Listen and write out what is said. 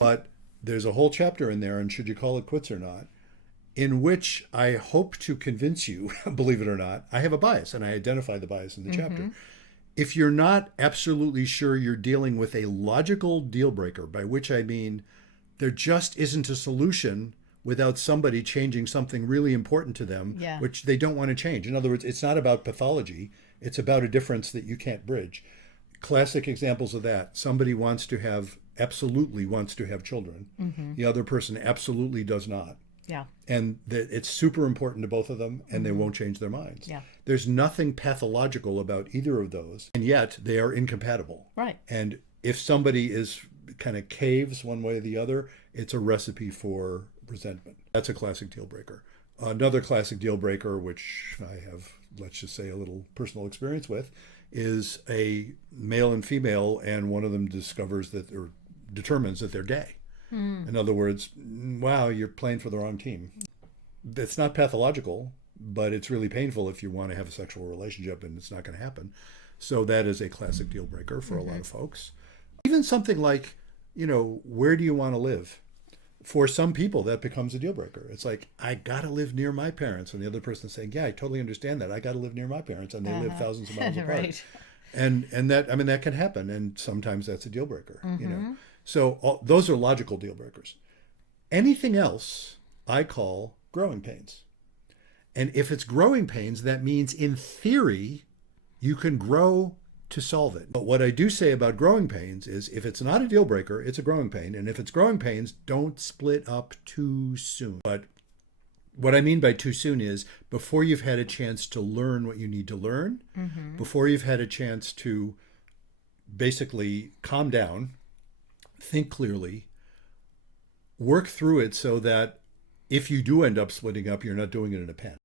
But there's a whole chapter in there, and should you call it quits or not, in which I hope to convince you, believe it or not, I have a bias, and I identify the bias in the chapter. If you're not absolutely sure you're dealing with a logical deal breaker, by which I mean there just isn't a solution without somebody changing something really important to them, Yeah. which they don't want to change. In other words, it's not about pathology, it's about a difference that you can't bridge. Classic examples of that: somebody absolutely wants to have children, the other person absolutely does not. Yeah. And it's super important to both of them, and they won't change their minds. Yeah. There's nothing pathological about either of those, and yet they are incompatible. Right. And if somebody is kind of caves one way or the other, it's a recipe for resentment. That's a classic deal breaker. Another classic deal breaker, which I have, let's just say, a little personal experience with, is a male and female, and one of them discovers that, or determines that they're gay. In other words, wow, you're playing for the wrong team. It's not pathological, but it's really painful if you want to have a sexual relationship, and it's not going to happen. So that is a classic deal breaker for a lot of folks. Even something like, where do you want to live? For some people, that becomes a deal breaker. It's like, I got to live near my parents. And the other person is saying, yeah, I totally understand that. I got to live near my parents, and they live thousands of miles apart. Right. And that can happen. And sometimes that's a deal breaker, So those are logical deal breakers. Anything else I call growing pains. And if it's growing pains, that means in theory, you can grow to solve it. But what I do say about growing pains is if it's not a deal breaker, it's a growing pain. And if it's growing pains, don't split up too soon. But what I mean by too soon is before you've had a chance to learn what you need to learn, before you've had a chance to basically calm down, think clearly, work through it so that if you do end up splitting up, you're not doing it in a panic.